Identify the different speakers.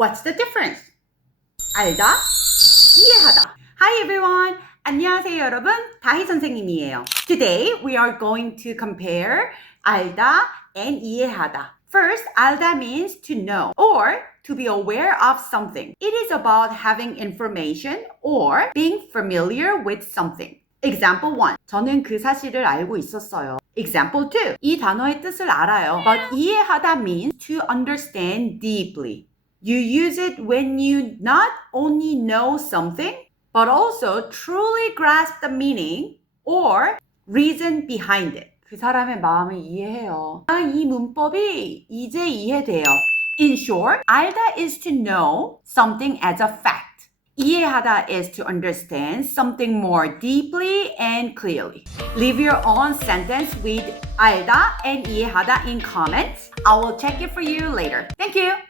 Speaker 1: What's the difference? 알다, 이해하다. Hi everyone. 안녕하세요 여러분. 다희 선생님이에요. Today we are going to compare 알다 and 이해하다. First, 알다 means to know or to be aware of something. It is about having information or being familiar with something. Example 1. 저는 그 사실을 알고 있었어요. Example 2. 이 단어의 뜻을 알아요. But 이해하다 means to understand deeply. You use it when you not only know something, but also truly grasp the meaning or reason behind it. 그 사람의 마음을 이해해요. 아, 이 문법이 이제 이해돼요. In short, 알다 is to know something as a fact. 이해하다 is to understand something more deeply and clearly. Leave your own sentence with 알다 and 이해하다 in comments. I will check it for you later. Thank you.